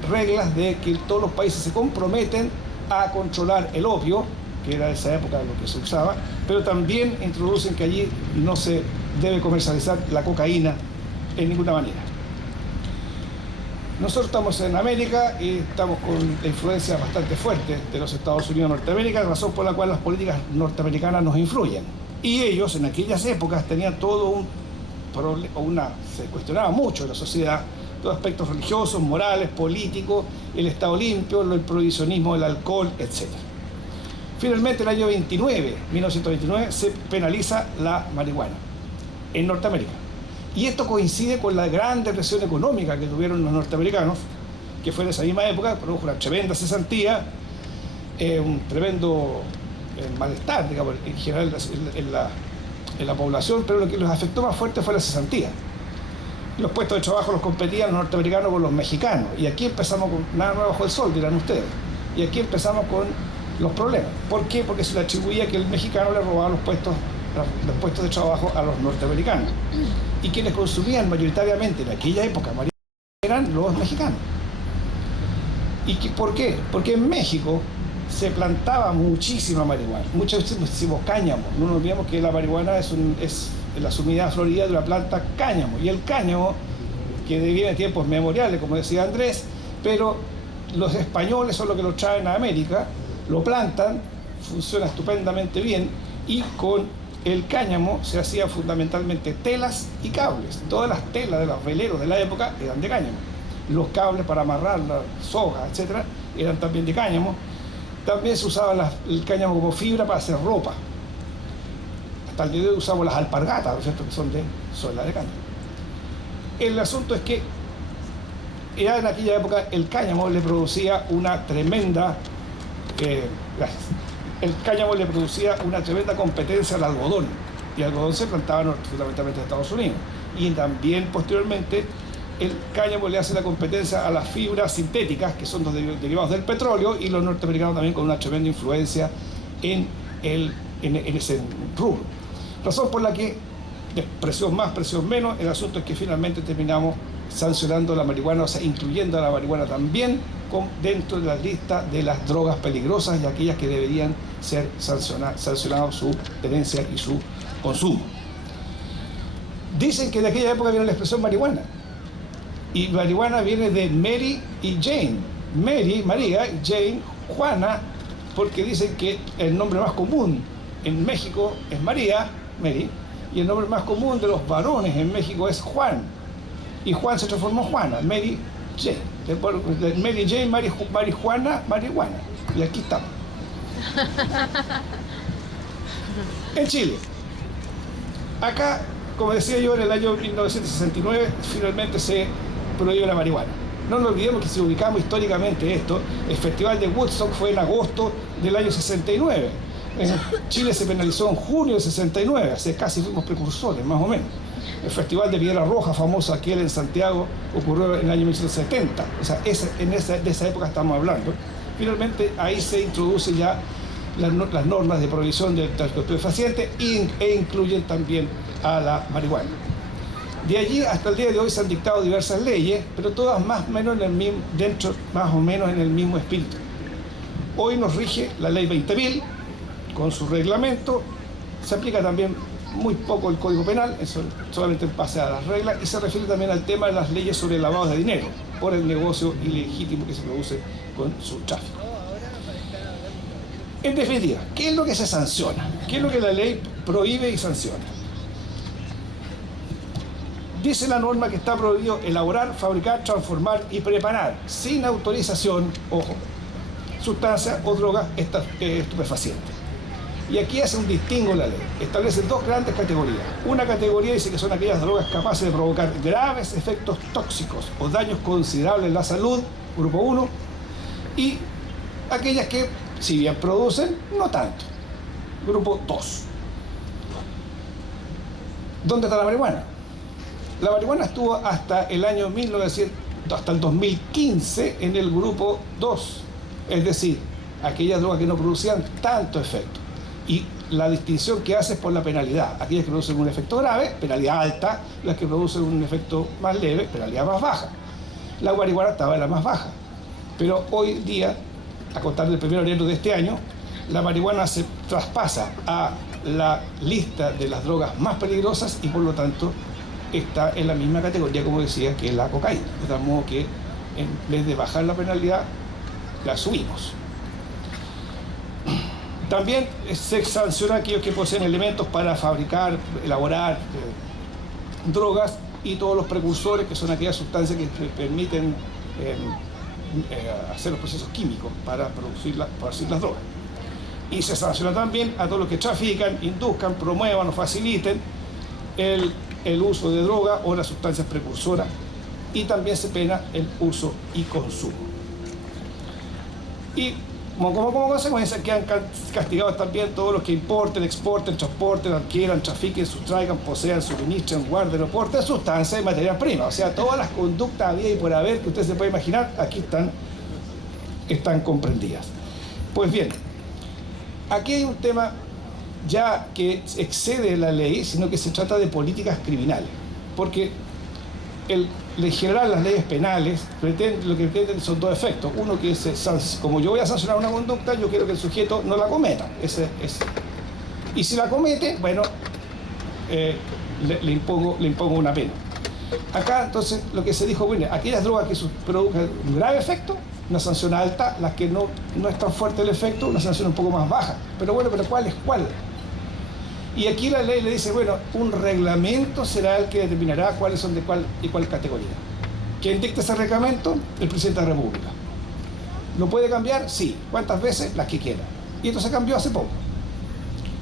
reglas de que todos los países se comprometen a controlar el opio, que era de esa época lo que se usaba, pero también introducen que allí no se debe comercializar la cocaína en ninguna manera. Nosotros estamos en América y estamos con la influencia bastante fuerte de los Estados Unidos de Norteamérica, razón por la cual las políticas norteamericanas nos influyen. Y ellos en aquellas épocas tenían todo un problema, se cuestionaba mucho en la sociedad, todos aspectos religiosos, morales, políticos, el Estado limpio, el prohibicionismo del alcohol, etc. Finalmente, en el año 1929, se penaliza la marihuana en Norteamérica. Y esto coincide con la gran depresión económica que tuvieron los norteamericanos, que fue en esa misma época, produjo una tremenda cesantía, un tremendo malestar, digamos, en general en la población, pero lo que los afectó más fuerte fue la cesantía. Los puestos de trabajo los competían los norteamericanos con los mexicanos, y aquí empezamos con nada nuevo bajo el sol, dirán ustedes, y aquí empezamos con los problemas. ¿Por qué? Porque se le atribuía que el mexicano le robaba los puestos de trabajo a los norteamericanos. Y quienes consumían mayoritariamente en aquella época eran los mexicanos. ¿Y por qué? Porque en México se plantaba muchísima marihuana, muchísimo cáñamo. No nos olvidemos que la marihuana es la sumidad florida de la planta cáñamo. Y el cáñamo, que viene de tiempos memoriales, como decía Andrés, pero los españoles son los que lo traen a América, lo plantan, funciona estupendamente bien, y con el cáñamo se hacía fundamentalmente telas y cables. Todas las telas de los veleros de la época eran de cáñamo. Los cables para amarrar las sogas, etc., eran también de cáñamo. También se usaba el cáñamo como fibra para hacer ropa. Hasta el día de hoy usamos las alpargatas, ¿no es cierto?, que son de suela de cáñamo. El asunto es que ya en aquella época el cáñamo le producía una tremenda competencia al algodón, y el algodón se plantaba fundamentalmente en Estados Unidos, y también posteriormente el cáñamo le hace la competencia a las fibras sintéticas, que son los derivados del petróleo, y los norteamericanos también con una tremenda influencia en ese rubro. Razón por la que, presión más, presión menos, el asunto es que finalmente terminamos sancionando la marihuana, o sea, incluyendo a la marihuana también dentro de la lista de las drogas peligrosas y aquellas que deberían ser sancionados su tenencia y su consumo. Dicen que de aquella época viene la expresión marihuana. Y marihuana viene de Mary y Jane. Mary, María, y Jane, Juana, porque dicen que el nombre más común en México es María, Mary, y el nombre más común de los varones en México es Juan. Y Juan se transformó en Juana, Mary Jane. De Mary Jane, marihuana. Y aquí estamos. En Chile. Acá, como decía yo, en el año 1969 finalmente se prohibió la marihuana. No nos olvidemos que si ubicamos históricamente esto, el Festival de Woodstock fue en agosto del año 69. En Chile se penalizó en junio del 69, así casi fuimos precursores, más o menos. El Festival de Piedra Roja, famoso aquel en Santiago, ocurrió en el año 1970. O sea, de esa época estamos hablando. Finalmente, ahí se introducen ya las normas de prohibición del tráfico de estupefacientes e incluyen también a la marihuana. De allí hasta el día de hoy se han dictado diversas leyes, pero todas más o menos en el mismo espíritu. Hoy nos rige la ley 20.000 con su reglamento. Se aplica también muy poco el Código Penal, eso solamente en base a las reglas, y se refiere también al tema de las leyes sobre el lavado de dinero por el negocio ilegítimo que se produce con su tráfico. En definitiva, ¿qué es lo que se sanciona? ¿Qué es lo que la ley prohíbe y sanciona? Dice la norma que está prohibido elaborar, fabricar, transformar y preparar sin autorización, ojo, sustancias o drogas estupefacientes. Y aquí hace un distingo la ley. Establece dos grandes categorías. Una categoría dice que son aquellas drogas capaces de provocar graves efectos tóxicos o daños considerables en la salud, grupo 1, y aquellas que, si bien producen, no tanto, grupo 2. ¿Dónde está la marihuana? La marihuana estuvo hasta el año 2015 en el grupo 2, es decir, aquellas drogas que no producían tanto efecto. Y la distinción que hace es por la penalidad. Aquellas que producen un efecto grave, penalidad alta; las que producen un efecto más leve, penalidad más baja. La marihuana estaba en la más baja. Pero hoy día, a contar del 1 de enero de este año, la marihuana se traspasa a la lista de las drogas más peligrosas y por lo tanto está en la misma categoría, como decía, que la cocaína. De tal modo que en vez de bajar la penalidad, la subimos. También se sanciona a aquellos que poseen elementos para fabricar, elaborar drogas y todos los precursores, que son aquellas sustancias que permiten hacer los procesos químicos para producir las drogas. Y se sanciona también a todos los que trafican, induzcan, promuevan o faciliten el uso de droga o las sustancias precursoras, y también se pena el uso y consumo. Y como consecuencia quedan castigados también todos los que importen, exporten, transporten, adquieran, trafiquen, sustraigan, posean, suministren, guarden o porten sustancias y materias primas. O sea, todas las conductas había y por haber que usted se puede imaginar, aquí están comprendidas. Pues bien, aquí hay un tema ya que excede la ley, sino que se trata de políticas criminales. Porque en general las leyes penales lo que pretenden son dos efectos. Uno, que como yo voy a sancionar una conducta, yo quiero que el sujeto no la cometa. Y si la comete, bueno, le impongo una pena. Acá entonces lo que se dijo, bueno, aquellas drogas que produzcan un grave efecto, una sanción alta; las que no es tan fuerte el efecto, una sanción un poco más baja. Pero bueno, ¿cuál es cuál? Y aquí la ley le dice, bueno, un reglamento será el que determinará cuáles son de cuál y cuál categoría. ¿Quién dicta ese reglamento? El presidente de la República. ¿Lo puede cambiar? Sí. ¿Cuántas veces? Las que quiera. Y esto se cambió hace poco.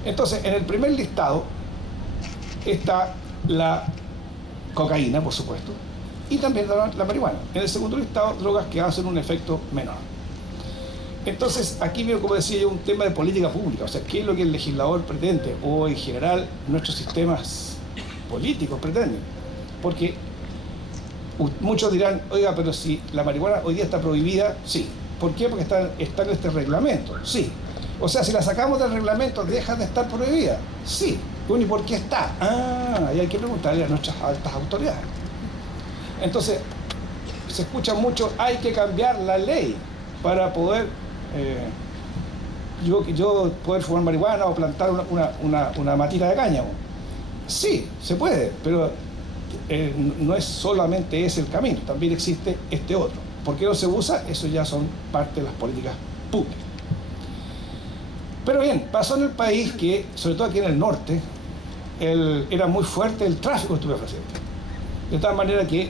Entonces, en el primer listado está la cocaína, por supuesto, y también la marihuana. En el segundo listado, drogas que hacen un efecto menor. Entonces, aquí veo, como decía yo, un tema de política pública. O sea, ¿qué es lo que el legislador pretende? O en general nuestros sistemas políticos pretenden. Porque muchos dirán, oiga, pero si la marihuana hoy día está prohibida, sí. ¿Por qué? Porque está en este reglamento, sí. O sea, si la sacamos del reglamento, ¿deja de estar prohibida? Sí. Bueno, ¿y por qué está? Y hay que preguntarle a nuestras altas autoridades. Entonces, se escucha mucho, hay que cambiar la ley para poder yo poder fumar marihuana o plantar una matita de cáñamo. Sí, se puede, pero no es solamente ese el camino, también existe este otro. ¿Por qué no se usa? Eso ya son parte de las políticas públicas. Pero bien, pasó en el país que, sobre todo aquí en el norte, era muy fuerte el tráfico de estupefacientes. De tal manera que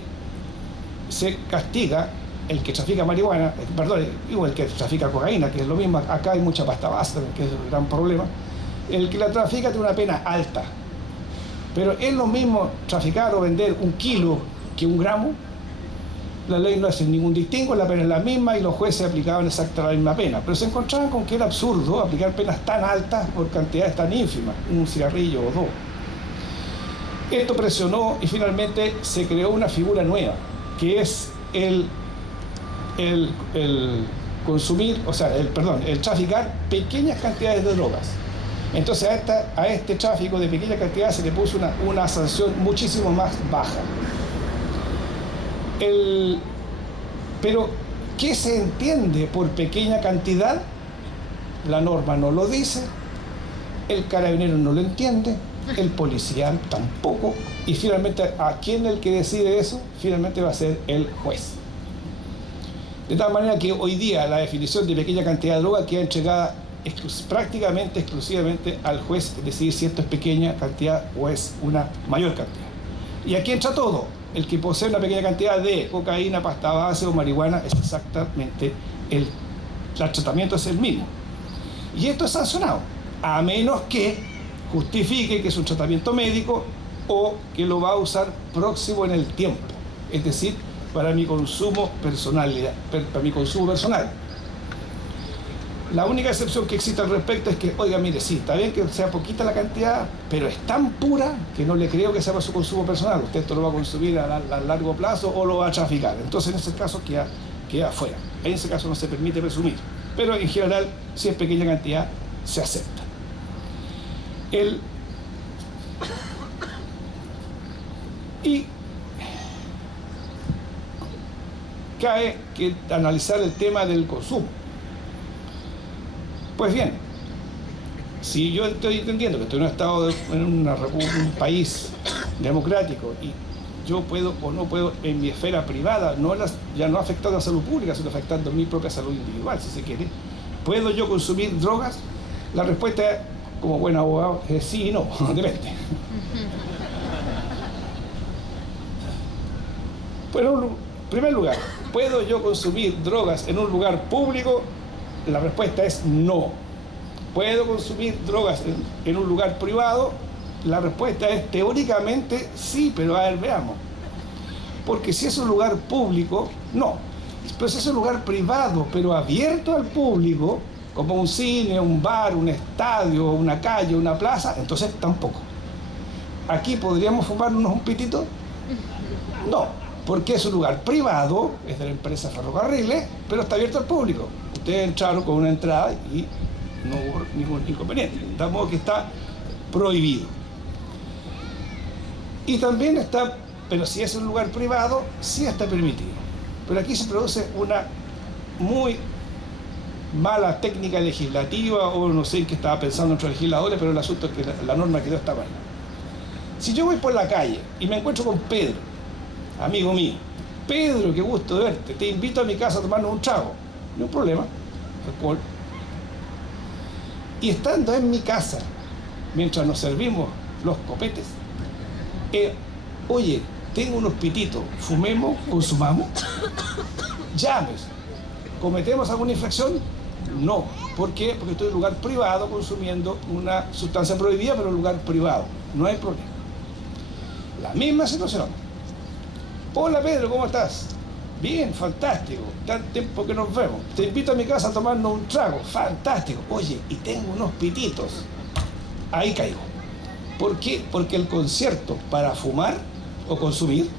se castiga el que trafica marihuana, perdón, el que trafica cocaína, que es lo mismo. Acá hay mucha pasta base, que es el gran problema. El que la trafica tiene una pena alta. Pero es lo mismo traficar o vender 1 kilo que 1 gramo. La ley no hace ningún distingo, la pena es la misma y los jueces aplicaban exactamente la misma pena. Pero se encontraban con que era absurdo aplicar penas tan altas por cantidades tan ínfimas, 1 cigarrillo o 2. Esto presionó y finalmente se creó una figura nueva, que es el consumir, el traficar pequeñas cantidades de drogas. Entonces a este tráfico de pequeñas cantidades se le puso una sanción muchísimo más baja. Pero, ¿qué se entiende por pequeña cantidad? La norma no lo dice, el carabinero no lo entiende, el policía tampoco, y finalmente, ¿a quién el que decide eso? Finalmente va a ser el juez. De tal manera que hoy día la definición de pequeña cantidad de droga queda entregada prácticamente exclusivamente al juez decidir si esto es pequeña cantidad o es una mayor cantidad. Y aquí entra todo. El que posee una pequeña cantidad de cocaína, pasta base o marihuana es exactamente el tratamiento es el mismo. Y esto es sancionado, a menos que justifique que es un tratamiento médico o que lo va a usar próximo en el tiempo, es decir, para mi consumo personal. La única excepción que existe al respecto es que, oiga, mire, sí, está bien que sea poquita la cantidad, pero es tan pura que no le creo que sea para su consumo personal. Usted esto lo va a consumir a largo plazo o lo va a traficar. Entonces, en ese caso, queda fuera. En ese caso no se permite presumir. Pero, en general, si es pequeña cantidad, se acepta. Y cabe que analizar el tema del consumo. Pues bien, si yo estoy entendiendo que estoy en un estado, en un país democrático y yo puedo o no puedo en mi esfera privada, ya no afectando a la salud pública, sino afectando mi propia salud individual, si se quiere, ¿puedo yo consumir drogas? La respuesta, como buen abogado, es sí y no, depende. Pero en primer lugar, ¿puedo yo consumir drogas en un lugar público? La respuesta es no. ¿Puedo consumir drogas en un lugar privado? La respuesta es teóricamente sí, pero a ver, veamos. Porque si es un lugar público, no. Pero si es un lugar privado, pero abierto al público, como un cine, un bar, un estadio, una calle, una plaza, entonces tampoco. ¿Aquí podríamos fumarnos un pitito? No, porque es un lugar privado, es de la empresa Ferrocarriles, pero está abierto al público. Ustedes entraron con una entrada y no hubo ningún inconveniente. De modo que está prohibido. Y también está, pero si es un lugar privado, sí está permitido. Pero aquí se produce una muy mala técnica legislativa, o no sé en qué estaba pensando nuestros legisladores, pero el asunto es que la norma quedó esta manera. Si yo voy por la calle y me encuentro con Pedro, amigo mío, Pedro, qué gusto de verte, te invito a mi casa a tomarnos un trago, no hay un problema, alcohol. Y estando en mi casa, mientras nos servimos los copetes, oye, tengo unos pititos, fumemos, consumamos, llames, ¿cometemos alguna infracción? No. ¿Por qué? Porque estoy en un lugar privado consumiendo una sustancia prohibida, pero en un lugar privado, no hay problema. La misma situación. Hola Pedro, ¿cómo estás? Bien, fantástico, tan tiempo que nos vemos. Te invito a mi casa a tomarnos un trago, fantástico. Oye, y tengo unos pititos. Ahí caigo. ¿Por qué? Porque el concierto para fumar o consumir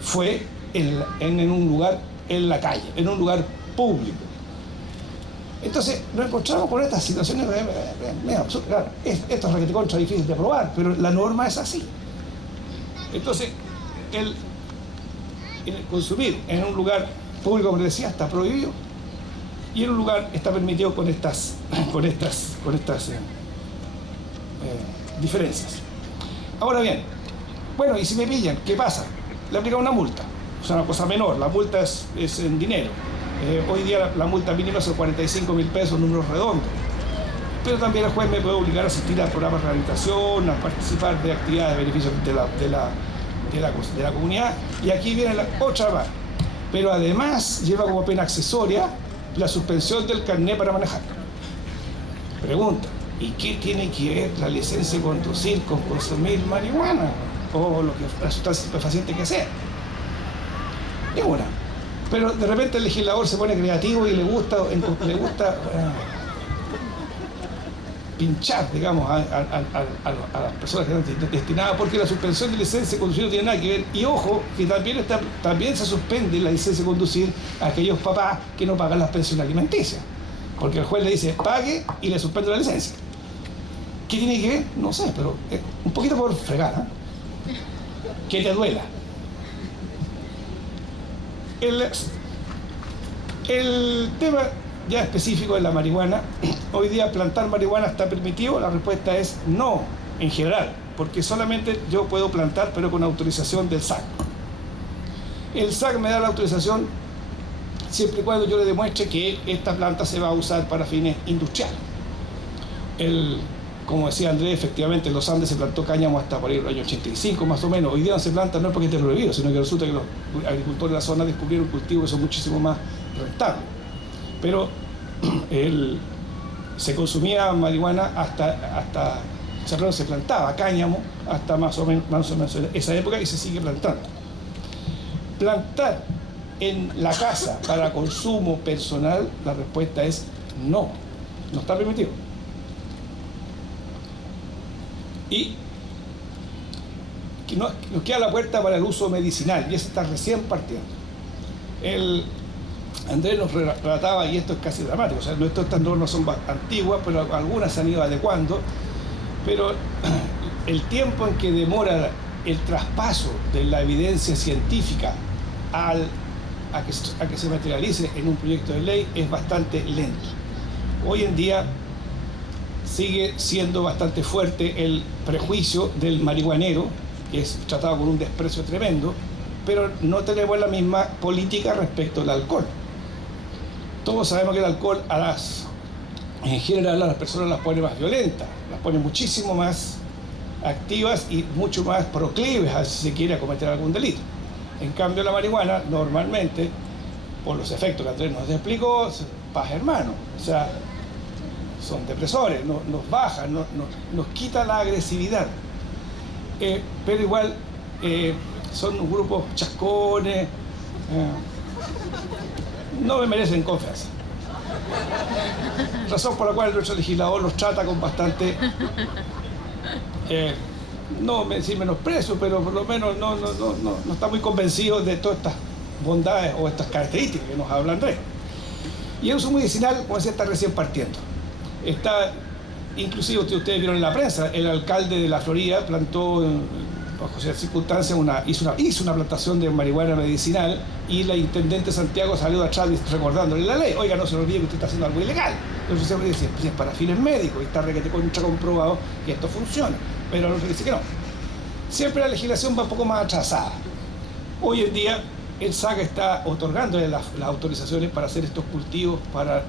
fue en un lugar en la calle, en un lugar público. Entonces nos encontramos con estas situaciones claro, esto es requete contra difícil de probar, pero la norma es así. Entonces consumir en un lugar público, como les decía, está prohibido, y en un lugar está permitido con estas diferencias. Ahora bien, bueno, y si me pillan, ¿qué pasa? Le aplican una multa, o sea, una cosa menor, la multa es en dinero. Hoy día la multa mínima son 45.000 pesos, números redondos. Pero también el juez me puede obligar a asistir a programas de rehabilitación, a participar de actividades de beneficio de la comunidad. Y aquí viene la otra más. Pero además lleva como pena accesoria la suspensión del carnet para manejar. Pregunta, ¿y qué tiene que ver la licencia de conducir con consumir marihuana? O la sustancia estupefaciente que sea. Ninguna. Pero de repente el legislador se pone creativo y le gusta pinchar, digamos, a las personas que están destinadas, porque la suspensión de licencia de conducir no tiene nada que ver. Y ojo, que también se suspende la licencia de conducir a aquellos papás que no pagan las pensiones alimenticias. Porque el juez le dice, pague y le suspende la licencia. ¿Qué tiene que ver? No sé, pero un poquito por fregar, ¿eh? Que te duela. El tema ya específico de la marihuana, hoy día plantar marihuana está permitido, la respuesta es no, en general, porque solamente yo puedo plantar, pero con autorización del SAC. El SAC me da la autorización siempre y cuando yo le demuestre que esta planta se va a usar para fines industriales. Como decía Andrés, efectivamente en los Andes se plantó cáñamo hasta por ahí el año 85 más o menos. Hoy día no se planta no es porque esté prohibido, sino que resulta que los agricultores de la zona descubrieron cultivos que son muchísimo más rentables. Pero se consumía marihuana se plantaba cáñamo hasta más o menos esa época y se sigue plantando. Plantar en la casa para consumo personal, la respuesta es no está permitido. Y que nos queda la puerta para el uso medicinal, y eso está recién partiendo. Andrés nos relataba, y esto es casi dramático, o sea, estas normas son antiguas, pero algunas se han ido adecuando, pero el tiempo en que demora el traspaso de la evidencia científica a que se materialice en un proyecto de ley es bastante lento. Hoy en día sigue siendo bastante fuerte el prejuicio del marihuanero, que es tratado con un desprecio tremendo, pero no tenemos la misma política respecto al alcohol. Todos sabemos que el alcohol en general a las personas las pone más violentas, las pone muchísimo más activas y mucho más proclives a, si se quiere, a cometer algún delito. En cambio la marihuana normalmente, por los efectos que Andrés nos explicó, paz hermano, o sea, son depresores, nos bajan, nos quita la agresividad. Pero igual son grupos chascones, no me merecen confianza. Razón por la cual nuestro legislador los trata con bastante, no decir menosprecio, pero por lo menos no está muy convencido de todas estas bondades o estas características que nos habla Andrés. Y el uso medicinal, como decía, está recién partiendo. Inclusive ustedes vieron en la prensa, el alcalde de la Florida plantó, bajo ciertas circunstancias, hizo una plantación de marihuana medicinal, y la intendente Santiago salió de atrás recordándole la ley. Oiga, no se olvide que usted está haciendo algo ilegal. Entonces se dice, pues es para fines médicos, y está requete contra comprobado que esto funciona. Pero no se dice que no. Siempre la legislación va un poco más atrasada. Hoy en día el SAC está otorgándole las autorizaciones para hacer estos cultivos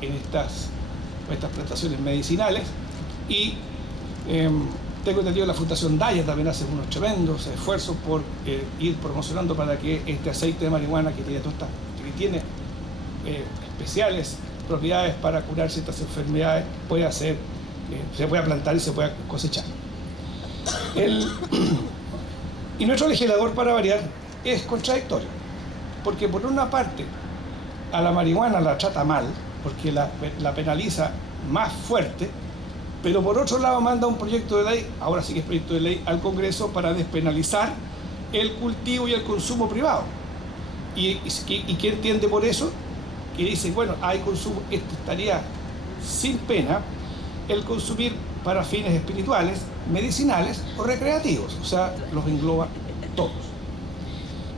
en estas plantaciones medicinales, y tengo entendido que la Fundación Daya también hace unos tremendos esfuerzos por ir promocionando para que este aceite de marihuana, que tiene especiales propiedades para curar ciertas enfermedades, se pueda plantar y se pueda cosechar. Y nuestro legislador, para variar, es contradictorio, porque por una parte a la marihuana la trata mal, porque la penaliza más fuerte, pero por otro lado manda un proyecto de ley, ahora sí que es proyecto de ley, al Congreso para despenalizar el cultivo y el consumo privado. ¿Y qué entiende por eso? Que dice, bueno, hay consumo, esto estaría sin pena el consumir para fines espirituales, medicinales o recreativos, o sea, los engloba todos.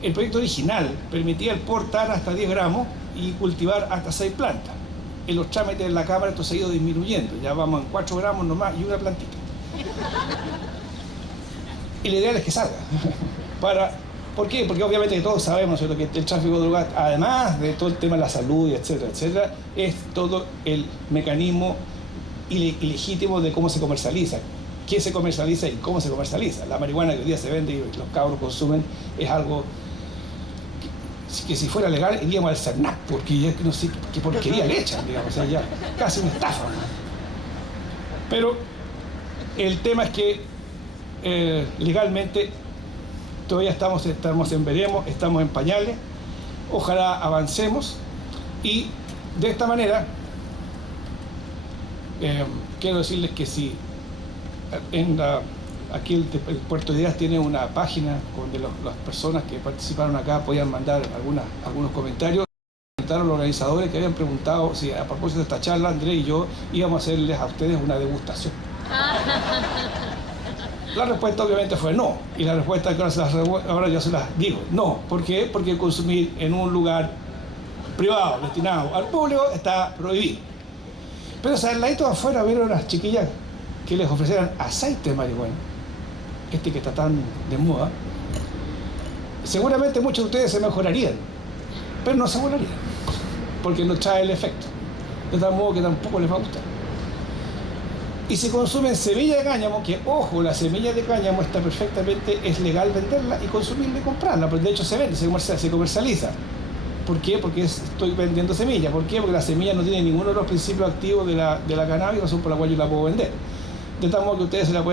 El proyecto original permitía el portar hasta 10 gramos y cultivar hasta 6 plantas. En los trámites de la Cámara esto se ha ido disminuyendo, ya vamos en 4 gramos nomás y una plantita. Y la idea es que salga. ¿Por qué? Porque obviamente todos sabemos, ¿cierto?, que el tráfico de drogas, además de todo el tema de la salud, etcétera, etcétera, es todo el mecanismo ilegítimo de cómo se comercializa, qué se comercializa y cómo se comercializa. La marihuana que hoy día se vende y los cabros consumen es algo que si fuera legal iríamos al CERNAC, porque ya no sé qué porquería le echan, digamos, o sea, ya casi una estafa. Pero el tema es que legalmente todavía estamos en veremos, estamos en pañales, ojalá avancemos y de esta manera quiero decirles que si aquí el Puerto de Ideas tiene una página donde las personas que participaron acá podían mandar algunos comentarios. Comentaron los organizadores que habían preguntado si a propósito de esta charla Andrés y yo íbamos a hacerles a ustedes una degustación. La respuesta obviamente fue no, y la respuesta que ahora yo se las digo, no. ¿Por qué? Porque consumir en un lugar privado, destinado al público, está prohibido. Pero al ladito de afuera vieron unas chiquillas que les ofrecieran aceite de marihuana, que está tan de moda. Seguramente muchos de ustedes se mejorarían, pero no se volarían, porque no trae el efecto, de tal modo que tampoco les va a gustar. Y si consumen semilla de cáñamo, que ojo, la semilla de cáñamo está perfectamente, es legal venderla y consumirla y comprarla, porque de hecho se vende, se comercializa. ¿Por qué? Porque estoy vendiendo semilla. ¿Por qué? Porque la semilla no tiene ninguno de los principios activos de la cannabis, razón por la cual yo la puedo vender. De tal modo que ustedes la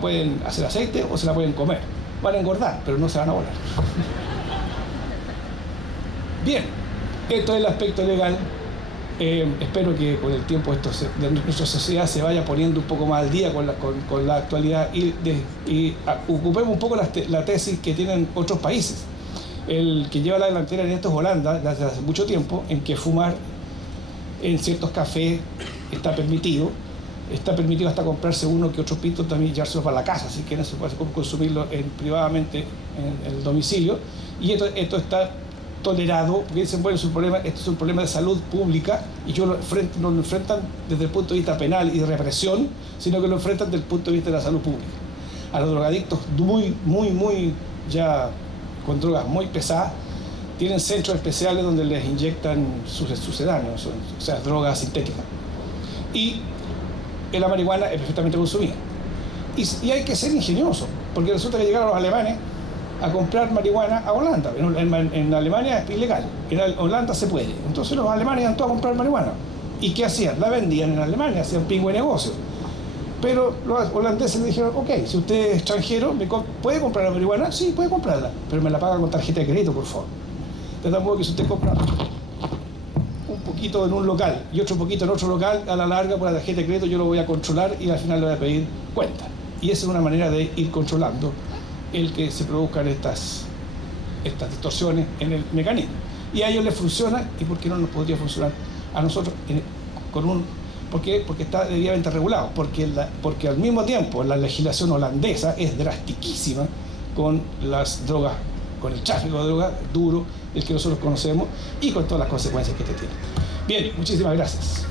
pueden hacer aceite o se la pueden comer. Van a engordar, pero no se van a volar. Bien, esto es el aspecto legal. Espero que con el tiempo de nuestra sociedad se vaya poniendo un poco más al día con la actualidad y ocupemos un poco la tesis que tienen otros países. El que lleva la delantera en esto es Holanda, desde hace mucho tiempo, en que fumar en ciertos cafés está permitido hasta comprarse uno que otro pito también y llevárselo para la casa, así que no se puede consumirlo privadamente en el domicilio. Y esto está tolerado, porque dicen, bueno, esto es un problema de salud pública, y no lo enfrentan desde el punto de vista penal y de represión, sino que lo enfrentan desde el punto de vista de la salud pública. A los drogadictos muy ya con drogas muy pesadas, tienen centros especiales donde les inyectan sucedáneos, o sea, drogas sintéticas. Y la marihuana es perfectamente consumida. Y hay que ser ingenioso, porque resulta que llegaron los alemanes a comprar marihuana a Holanda. En Alemania es ilegal, en Holanda se puede. Entonces los alemanes iban todos a comprar marihuana. ¿Y qué hacían? La vendían en Alemania, hacían pingüe negocio. Pero los holandeses le dijeron, ok, si usted es extranjero, ¿puede comprar la marihuana? Sí, puede comprarla, pero me la paga con tarjeta de crédito, por favor. De tal modo que si usted compra un poquito en un local y otro poquito en otro local, a la larga por la tarjeta de crédito yo lo voy a controlar y al final le voy a pedir cuenta. Y esa es una manera de ir controlando el que se produzcan estas distorsiones en el mecanismo. Y a ellos les funciona, ¿y por qué no nos podría funcionar a nosotros ¿Por qué? Porque está debidamente regulado, porque al mismo tiempo la legislación holandesa es drastiquísima con las drogas, con el tráfico de drogas duro, el que nosotros conocemos, y con todas las consecuencias que este tiene. Bien, muchísimas gracias.